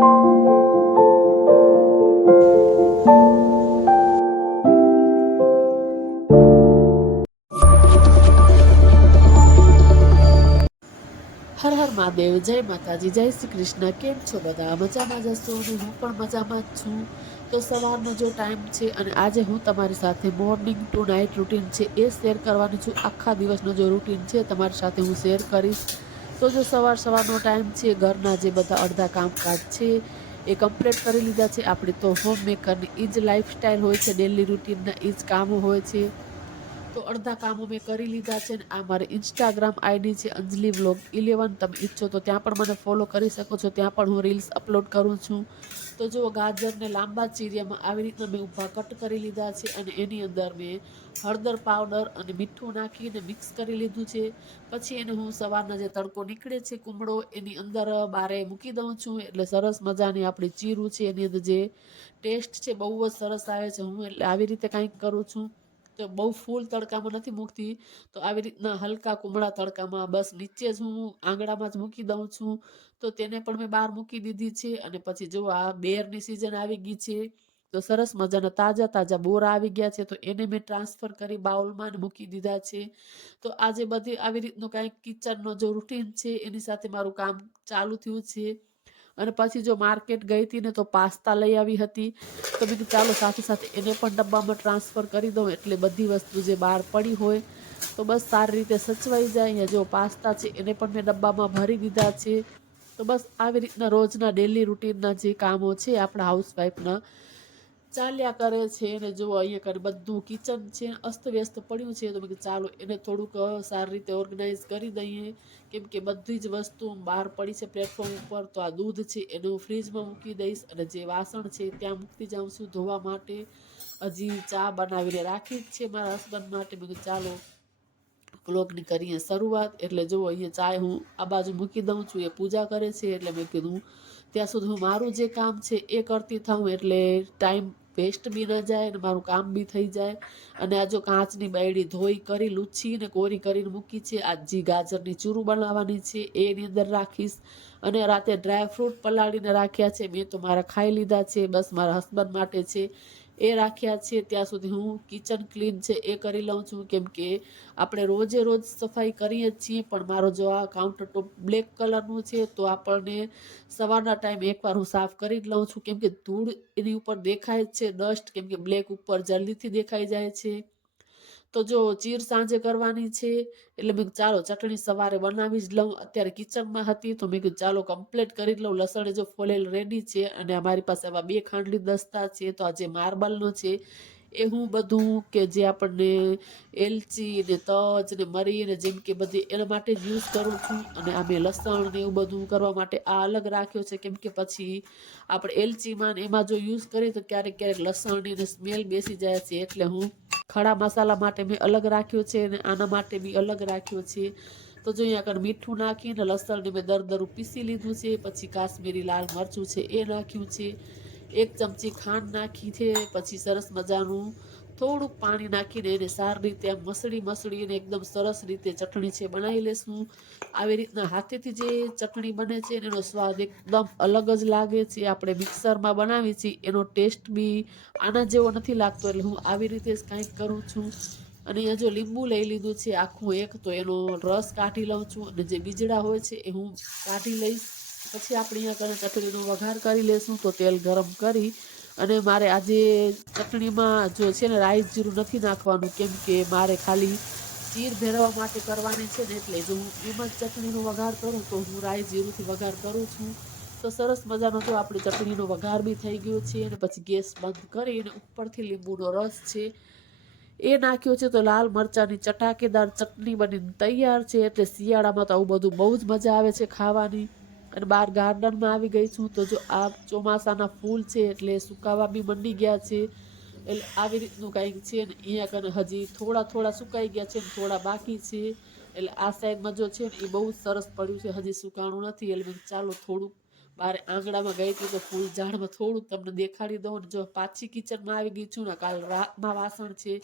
હર હર મહાદેવ, જય માતાજી, જય શ્રી કૃષ્ણ. કેમ છો બધા? મજામાં જ હશો ને? હું પણ મજામાં જ છું. તો સવારનો જો ટાઈમ છે અને આજે હું તમારી સાથે મોર્નિંગ ટુ નાઇટ રૂટીન છે એ શેર કરવાની છું. આખા દિવસનો જો રૂટીન છે તમારી સાથે હું શેર કરીશ. તો જો સવારનો ટાઈમ છે, ઘરના જે બધા અડધા કામકાજ છે એ કમ્પ્લીટ કરી લીધા છે. આપણે તો હોમ મેકરની એ જ લાઈફસ્ટાઈલ હોય છે, ડેલી રૂટીનના એ જ કામો હોય છે. તો અડધા કામો મેં કરી લીધા છે ને આ મારી ઇન્સ્ટાગ્રામ આઈડી છે અંજલિ વ્લોગ 11. તમે ઈચ્છો તો ત્યાં પણ મને ફોલો કરી શકો છો. ત્યાં પણ હું રીલ્સ અપલોડ કરું છું. તો જો ગાજરને લાંબા ચીરિયામાં આવી રીતના મેં ઊભા કટ કરી લીધા છે અને એની અંદર મેં હળદર પાવડર અને મીઠું નાખીને મિક્સ કરી લીધું છે. પછી એને હું સવારના જે તડકો નીકળે છે કુમળો એની અંદર બારે મૂકી દઉં છું. એટલે સરસ મજાની આપણી ચીરું છે એની અંદર જે ટેસ્ટ છે બહુ જ સરસ આવે છે. હું એટલે આવી રીતે કંઈક કરું છું. તો બહુ ફૂલ તડકામાં નથી મૂકતી, તો આવી રીતના હલકા કુમળા તડકામાં બસ નીચે જ હું આંગળામાં જ મૂકી દઉં છું. તો તેને પણ મેં બહાર મૂકી દીધી છે. અને પછી જો આ બેરની સિઝન આવી ગઈ છે તો સરસ મજાના તાજા તાજા બોર આવી ગયા છે. તો એને મેં ટ્રાન્સફર કરી બાઉલમાં મૂકી દીધા છે. તો આજે બધી આવી રીતનું કાંઈક કિચનનો જો રૂટીન છે એની સાથે મારું કામ ચાલુ થયું છે. અને પછી જો માર્કેટ ગઈ હતી ને તો પાસ્તા લઈ આવી હતી. તો બીજું ચાલો સાથે સાથે એને પણ ડબ્બામાં ટ્રાન્સફર કરી દઉં એટલે બધી વસ્તુ જે બહાર પડી હોય તો બસ સારી રીતે સચવાઈ જાય. અહીંયા જો પાસ્તા છે એને પણ મેં ડબ્બામાં ભરી દીધા છે. તો બસ આવી રીતના રોજના ડેલી રૂટીનના જે કામો છે આપણા હાઉસવાઈફના ચાલ્યા કરે છે. અને જો અહીંયા કરે બધું કિચન છે અસ્તવ્યસ્ત પડ્યું છે. તો મેં કીધું ચાલો એને થોડુંક સારી રીતે ઓર્ગેનાઇઝ કરી દઈએ. કેમ કે બધી જ વસ્તુ બહાર પડી છે પ્લેટફોર્મ ઉપર. તો આ દૂધ છે એને હું ફ્રીજમાં મૂકી દઈશ અને જે વાસણ છે ત્યાં મૂકતી જાઉં છું ધોવા માટે. હજી ચા બનાવીને રાખી જ છે મારા હસબન્ડ માટે. મેં કીધું ચાલો વ્લોગની કરીએ શરૂઆત. એટલે જો અહીંયા ચાય હું આ બાજુ મૂકી દઉં છું, એ પૂજા કરે છે. એટલે મેં કીધું ત્યાં સુધી હું મારું જે કામ છે એ કરતી થાઉં એટલે ટાઈમ વેસ્ટ બી ન જાય અને મારું કામ બી થઈ જાય. અને આ જો કાચની બાયડી ધોઈ કરી લૂછી ને કોરી કરીને મૂકી છે. આજી ગાજરની ચૂરું બનાવવાની છે એની અંદર રાખીશ. અને રાતે ડ્રાયફ્રૂટ પલાળીને રાખ્યા છે મેં, તો મારા ખાઈ લીધા છે. બસ મારા હસબન્ડ માટે છે એ રાખ્યા છે. ત્યાં સુધી હું કિચન ક્લીન છે એ કરી લઉં છું. કેમ કે આપણે રોજે રોજ સફાઈ કરીએ જ છીએ, પણ મારો જો આ કાઉન્ટર ટોપ બ્લેક કલરનું છે તો આપણને સવારના ટાઈમ એકવાર હું સાફ કરી જ લઉં છું. કેમ કે ધૂળ એની ઉપર દેખાય જ છે, ડસ્ટ, કેમ કે બ્લેક ઉપર જલ્દીથી દેખાઈ જાય છે. તો જો ચીર સાંજે કરવાની છે એટલે મેં ચાલો ચટણી સવારે બનાવી જ લઉં. અત્યારે કિચનમાં હતી તો મેં કીધું ચાલો કમ્પ્લીટ કરી જ લઉં. લસણ જો ફોલેલ રેડી છે અને અમારી પાસે આવા 2 ખાંડલી દસ્તા છે. તો આ જે માર્બલનો છે એ હું બધું કે જે આપણને એલચી ને તજ ને મરી ને જેમ કે બધી એના માટે જ યુઝ કરું છું. અને આ મેં લસણ ને એવું બધું કરવા માટે આ અલગ રાખ્યો છે. કેમ કે પછી આપણે એલચીમાં ને એમાં જો યુઝ કરીએ તો ક્યારેક ક્યારેક લસણની ને સ્મેલ બેસી જાય છે. એટલે હું ખડા મસાલા માટે મેં અલગ રાખ્યો છે અને આના માટે બી અલગ રાખ્યો છે. તો જો અહીંયા આગળ મીઠું નાખીને લસણને મેં દરદરું પીસી લીધું છે. પછી કાશ્મીરી લાલ મરચું છે એ નાખ્યું છે. 1 ચમચી ખાંડ નાખી છે. પછી સરસ મજાનું થોડુંક પાણી નાખીને એને સારી રીતે આમ મસળીને એકદમ સરસ રીતે ચટણી છે બનાવી લેશું. આવી રીતના હાથેથી જે ચટણી બને છે એનો સ્વાદ એકદમ અલગ જ લાગે છે. આપણે મિક્સરમાં બનાવી છીએ એનો ટેસ્ટ બી આના જેવો નથી લાગતો. એટલે હું આવી રીતે જ કંઈક કરું છું. અને અહીંયા જો લીંબુ લઈ લીધું છે આખું એક, તો એનો રસ કાઢી લઉં છું. અને જે બીજડા હોય છે એ હું કાઢી લઈશ. પછી આપણે અહીંયા ચટણીનો વઘાર કરી લેશું. તો તેલ ગરમ કરી અને મારે આજે ચટણીમાં જો છે ને રાઈ જીરું નથી નાખવાનું. કેમ કે મારે ખાલી ચીર ભેરવવા માટે કરવાની છે ને, એટલે જો હું એમ જ ચટણીનો વઘાર કરું તો હું રાઈ જીરુંથી વઘાર કરું છું. તો સરસ મજાનો જો આપણી ચટણીનો વઘાર બી થઈ ગયો છે. અને પછી ગેસ બંધ કરી અને ઉપરથી લીંબુનો રસ છે એ નાખ્યો છે. તો લાલ મરચાંની ચટાકેદાર ચટણી બનીને તૈયાર છે. એટલે શિયાળામાં તો આવું બધું બહુ જ મજા આવે છે ખાવાની. અને બહાર ગાર્ડનમાં આવી ગઈ છું. તો જો આ ચોમાસાના ફૂલ છે એટલે સુકાવા બી મંડી ગયા છે. એટલે આવી રીતનું કંઈક છે ને અહીંયા કને હજી થોડા થોડા સુકાઈ ગયા છે ને થોડા બાકી છે. એટલે આ સાઈડમાં જો છે ને એ બહુ જ સરસ પડ્યું છે, હજી સુકાણું નથી. એટલે મેં ચાલો થોડુંક બારે આંગણામાં ગઈ હતી તો ફૂલ ઝાડમાં થોડુંક તમને દેખાડી દઉં. અને જો પાછી કિચનમાં આવી ગઈ છું ને, કાલ રાતના વાસણ છે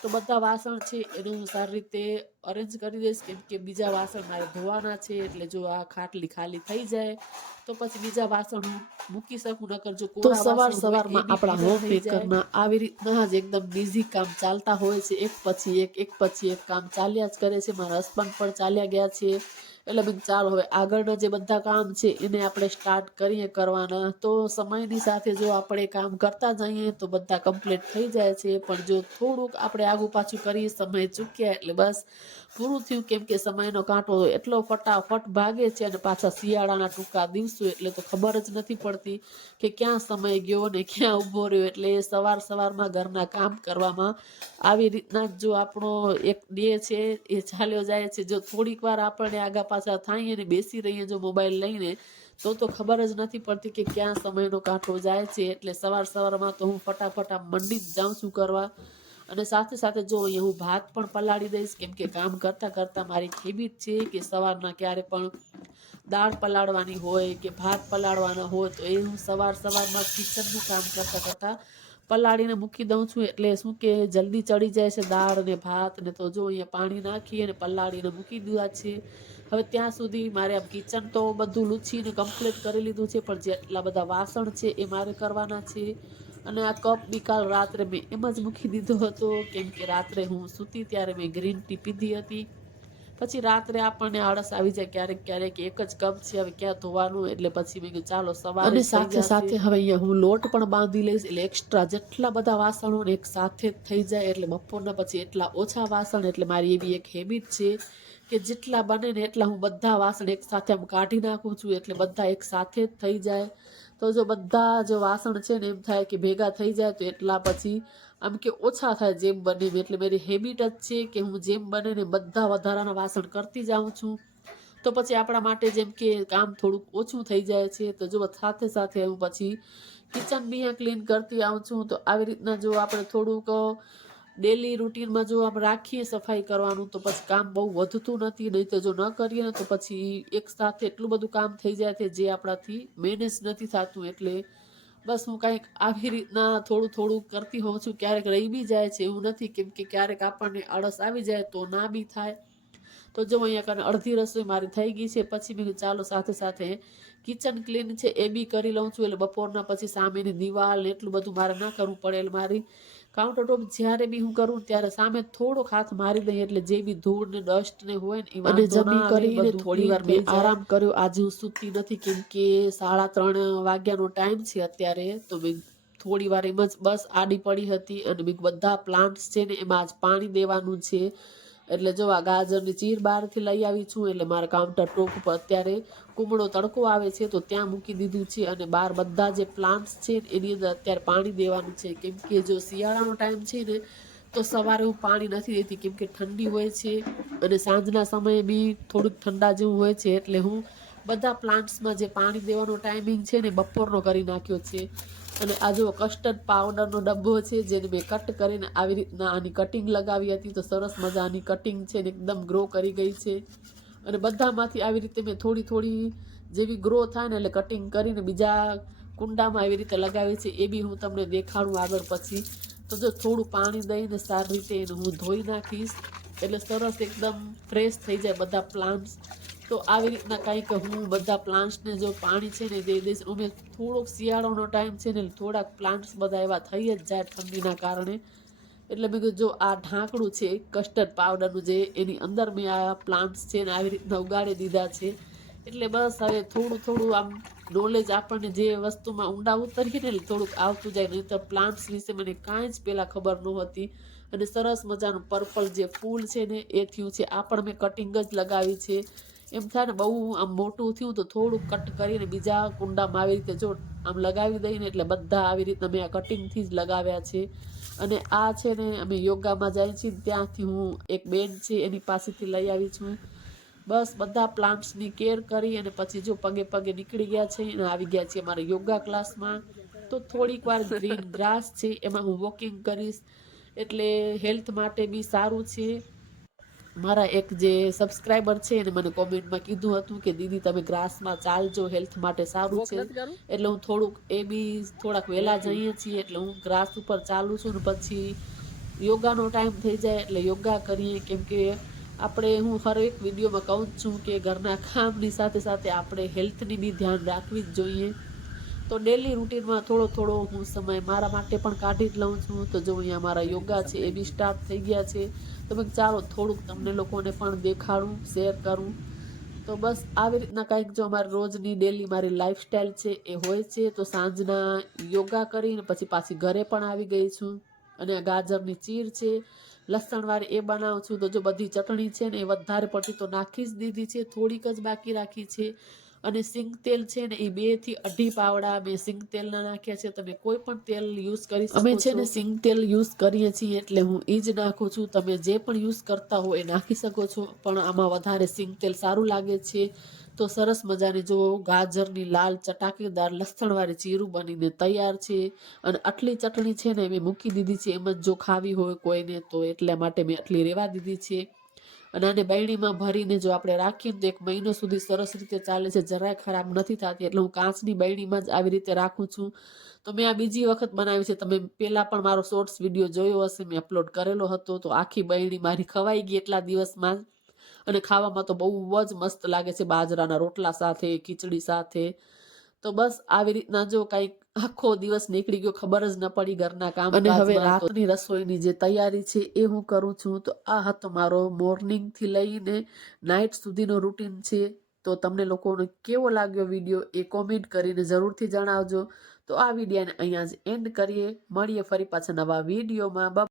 તો બધા વાસણ છે એને હું સારી રીતે અરેન્જ કરી દઈશ. કેમ કે બીજા વાસણ મારે ધોવાના છે. એટલે જો આ ખાટલી ખાલી થઈ જાય તો પછી બીજા વાસણ હું મૂકી શકું, નકર જો તો કોરા સવાર વાસણ હોય સવારમાં એ બી આપણા ભીના હોમ થઈ જાય. મેકરના આવી રીતના જ એકદમ બિઝી કામ ચાલતા હોય છે, એક પછી એક કામ ચાલ્યા જ કરે છે. મારા હસબન્ડ પણ ચાલ્યા ગયા છે, એટલે મેં ચાલો હવે આગળના જે બધા કામ છે એને આપણે સ્ટાર્ટ કરીએ કરવાના. તો સમયની સાથે જો આપણે કામ કરતા જઈએ તો બધા કમ્પ્લીટ થઈ જાય છે, પણ જો થોડુંક આપણે આગું પાછું કરીએ, સમય ચૂક્યા એટલે બસ પૂરું થયું. કેમ કે સમયનો કાંટો એટલો ફટાફટ ભાગે છે, અને પાછા શિયાળાના ટૂંકા દિવસો એટલે તો ખબર જ નથી પડતી કે ક્યાં સમય ગયો ને ક્યાં ઊભો રહ્યો. એટલે સવારમાં ઘરના કામ કરવામાં આવી રીતના જો આપણો એક ડે છે એ ચાલ્યો જાય છે. જો થોડીક વાર આપણને આગા પાછા થાય અને બેસી રહીએ જો મોબાઈલ લઈને, તો ખબર જ નથી પડતી કે ક્યાં સમયનો કાંટો જાય છે. એટલે સવારમાં તો હું ફટાફટ મંડી જ જાઉં છું કરવા. અને સાથે જો અહીંયા હું ભાત પણ પલાળી દઈશ, કેમ કે કામ કરતા મારી હેબિટ છે કે સવારના ક્યારે પણ દાળ પલાળવાની હોય કે ભાત પલાળવાના હોય તો એ હું સવારમાં કિચનનું કામ કરતા પલાળીને મૂકી દઉં છું. એટલે શું કે જલ્દી ચડી જાય છે દાળ અને ભાત ને. તો જો અહીંયા પાણી નાખી અને પલાળીને મૂકી દીધા છે. હવે ત્યાં સુધી મારે આમ કિચન તો બધું લૂછીને કમ્પ્લીટ કરી લીધું છે, પણ જેટલા બધા વાસણ છે એ મારે કરવાના છે. અને આ કપ બી કાલ રાત્રે મેં એમ જ મૂકી દીધો હતો, કેમ કે રાત્રે હું સૂતી ત્યારે મેં ગ્રીન ટી પીધી હતી. પછી રાત્રે આપણને આળસ આવી જાય ક્યારેક એક જ કપ છે, હવે ક્યાં ધોવાનું. એટલે પછી મેં કીધું ચાલો સવારે અને જ થઈ જશે. સાથે હવે અહીંયા હું લોટ પણ બાંધી લઈશ, એટલે એક્સ્ટ્રા જેટલા બધા વાસણો એક સાથે જ થઈ જાય. એટલે બપોરના પછી એટલા ઓછા વાસણ. એટલે મારી એવી એક હેબિટ છે કે જેટલા બને ને એટલા હું બધા વાસણ એક સાથે આમ કાઢી નાખું છું, એટલે બધા એક સાથે જ થઈ જાય. તો જો બધા જો વાસણ છે ને એમ થાય કે ભેગા થઈ જાય તો એટલા પછી આમ કે ઓછા થાય જેમ બને. એટલે મારી હેબિટ જ છે કે હું જેમ બને ને બધા વધારાના વાસણ કરતી જાઉં છું, તો પછી આપણા માટે જેમ કે કામ થોડુંક ઓછું થઈ જાય છે. તો જો સાથે હું પછી કિચન બી ક્લીન કરતી આવું છું. તો આવી રીતના જો આપણે થોડુંક ડેલી રૂટીનમાં જો આમ રાખીએ સફાઈ કરવાનું, તો પછી કામ બહુ વધતું નથી. નહીં તો જો ન કરીએ ને તો પછી એક સાથે એટલું બધું કામ થઈ જાય છે જે આપણાથી મેનેજ નથી થતું. એટલે બસ હું કંઈક આવી રીતના થોડું કરતી હોઉં છું. ક્યારેક રહી બી જાય છે, એવું નથી, કેમ કે ક્યારેક આપણને આળસ આવી જાય તો ના બી થાય. તો જો અહીંયા કારણે અડધી રસોઈ મારી થઈ ગઈ છે. પછી મેં ચાલો સાથે કિચન ક્લીન છે એ બી કરી લઉં છું. એટલે બપોરના પછી સામેની દિવાલ ને એટલું બધું મારે ના કરવું પડે. એટલે મારી કાઉન્ટર ટોપ જ્યારે બી હું કરું ત્યારે સામે થોડોક હાથ મારી દઈએ, એટલે જે બી ધૂળ ને ડસ્ટ ને હોય ને એ વાંધો ના આવે. બધું થોડી વાર મેં આરામ કર્યો. આજે હું સૂતી નથી, કેમ કે 3:30 વાગ્યાનો ટાઈમ છે અત્યારે. તો મેં થોડી વાર એમ જ બસ આડી પડી હતી, અને મેં બધા પ્લાન્ટ્સ છે ને એમાં આજ પાણી દેવાનું છે. એટલે જો આ ગાજરની ચીર બહારથી લઈ આવી છું, એટલે મારા કાઉન્ટર ટોપ ઉપર અત્યારે કુમળો તડકો આવે છે તો ત્યાં મૂકી દીધું છે. અને બહાર બધા જે પ્લાન્ટ્સ છે એની અંદર અત્યારે પાણી દેવાનું છે, કેમ કે જો શિયાળાનો ટાઈમ છે ને તો સવારે હું પાણી નથી દેતી, કેમ કે ઠંડી હોય છે. અને સાંજના સમયે બી થોડુંક ઠંડા જેવું હોય છે. એટલે હું બધા પ્લાન્ટ્સમાં જે પાણી દેવાનો ટાઈમિંગ છે ને બપોરનો કરી નાખ્યો છે. અને આ જો કસ્ટર્ડ પાવડરનો ડબ્બો છે, જેને મેં કટ કરીને આવી રીતના આની કટિંગ લગાવી હતી. તો સરસ મજાની કટિંગ છે ને એકદમ ગ્રો કરી ગઈ છે. અને બધામાંથી આવી રીતે મેં થોડી જેવી ગ્રો થાય ને એટલે કટિંગ કરીને બીજા કુંડામાં એવી રીતે લગાવી છે. એ બી હું તમને દેખાડું આગળ પછી. તો જો થોડું પાણી દઈને સારી રીતે એને હું ધોઈ નાખીશ, એટલે સરસ એકદમ ફ્રેશ થઈ જાય બધા પ્લાન્ટ્સ. તો આવી રીતના કંઈક હું બધા પ્લાન્ટ્સને જો પાણી છે ને દઈ દઈશ. અમે થોડોક શિયાળાનો ટાઈમ છે ને થોડાક પ્લાન્ટ્સ બધા એવા થઈ જ જાય ઠંડીના કારણે. એટલે મેં કીધું જો આ ઢાંકણું છે કસ્ટર્ડ પાવડરનું, જે એની અંદર મેં આ પ્લાન્ટ્સ છે ને આવી રીતના ઉગાડી દીધા છે. એટલે બસ હવે થોડું આમ નોલેજ આપણને જે વસ્તુમાં ઊંડા ઉતરીએ ને થોડુંક આવતું જાય. નહીં તો પ્લાન્ટ્સ વિશે મને કાંઈ જ પહેલાં ખબર નહોતી. અને સરસ મજાનું પર્પલ જે ફૂલ છે ને એ થયું છે. આ પણ મેં કટિંગ જ લગાવી છે. એમ થાય ને બહુ આમ મોટું થયું તો થોડુંક કટ કરીને બીજા કુંડામાં આવી રીતે જો આમ લગાવી દઈને, એટલે બધા આવી રીતના મેં આ કટિંગથી જ લગાવ્યા છે. અને આ છે ને અમે યોગામાં જાય છીએ ત્યાંથી હું એક બેન છે એની પાસેથી લઈ આવી છું. બસ બધા પ્લાન્ટ્સની કેર કરી અને પછી જો પગે નીકળી ગયા છે અને આવી ગયા છે અમારા યોગા ક્લાસમાં. તો થોડીક વાર ગ્રીન ગ્રાસ છે એમાં હું વોકિંગ કરીશ, એટલે હેલ્થ માટે બી સારું છે. મારા એક જે સબસ્ક્રાઈબર છે એને મને કોમેન્ટમાં કીધું હતું કે દીદી તમે ગ્રાસમાં ચાલજો, હેલ્થ માટે સારું છે. એટલે હું થોડાક વહેલા જઈએ છીએ, એટલે હું ગ્રાસ ઉપર ચાલું છું. ને પછી યોગાનો ટાઈમ થઈ જાય એટલે યોગા કરીએ, કેમ કે હું હરેક વિડીયોમાં કહું જ છું કે ઘરના કામની સાથે આપણે હેલ્થની બી ધ્યાન રાખવી જ જોઈએ. તો ડેલી રૂટીનમાં થોડો હું સમય મારા માટે પણ કાઢી જ લઉં છું. તો જો અહીંયા મારા યોગા છે એ બી સ્ટાર્ટ થઈ ગયા છે. તો મેં ચાલો થોડુંક તમને લોકોને પણ દેખાડું, શેર કરું. તો બસ આવી રીતના કંઈક જો અમારી રોજની ડેલી મારી લાઈફસ્ટાઈલ છે એ હોય છે. તો સાંજના યોગા કરીને પછી પાછી ઘરે પણ આવી ગઈ છું. અને આ ગાજરની ચીર છે લસણવાળી એ બનાવું છું. તો જો બધી ચટણી છે ને એ વધારે પડતી તો નાખી જ દીધી છે, થોડીક જ બાકી રાખી છે. અને સિંગ તેલ છે ને એ 2 થી 2.5 પાવડા મેં સિંગ તેલના નાખ્યા છે. તમે કોઈ પણ તેલ યુઝ કરી શકો છો. અમે છે ને સિંગ તેલ યુઝ કરીએ છીએ એટલે હું એ જ નાખું છું. તમે જે પણ યુઝ કરતા હો એ નાખી શકો છો, પણ આમાં વધારે સિંગ તેલ સારું લાગે છે. તો સરસ મજાની જો ગાજરની લાલ ચટાકેદાર લસણવાળી ચીરું બનીને તૈયાર છે. અને આટલી ચટણી છે ને મેં મૂકી દીધી છે, એમ જ જો ખાવી હોય કોઈને તો એટલા માટે મેં આટલી રેવા દીધી છે. અને આને બરણીમાં ભરીને જો આપણે રાખીએ તો 1 મહિનો સુધી સરસ રીતે ચાલે છે, જરાય ખરાબ નથી થતી. એટલે હું કાચની બરણીમાં જ આવી રીતે રાખું છું. તો મેં આ બીજી વખત બનાવી છે. તમે પહેલા પણ મારો શોર્ટ્સ વિડીયો જોયો હશે, મેં અપલોડ કરેલો હતો. તો આખી બરણી મારી ખવાઈ ગઈ એટલા દિવસમાં જ. અને ખાવામાં તો બહુ જ મસ્ત લાગે છે, બાજરાના રોટલા સાથે, ખીચડી સાથે. તો બસ આવી રીતના જો કંઈક આખો દિવસ નીકળી ગયો, ખબર જ ન પડી ઘરના કામ. અને હવે રાતની રસોઈની જે તૈયારી છે એ હું કરું છું. તો આ હતો મારો મોર્નિંગથી લઈને નાઇટ સુધીનો રૂટીન છે. તો તમને લોકોને કેવો લાગ્યો વિડીયો એ કોમેન્ટ કરીને જરૂરથી જણાવજો. તો આ વિડીયોને અહીંયા જ એન્ડ કરીએ. મળીએ ફરી પાછા નવા વિડીયોમાં.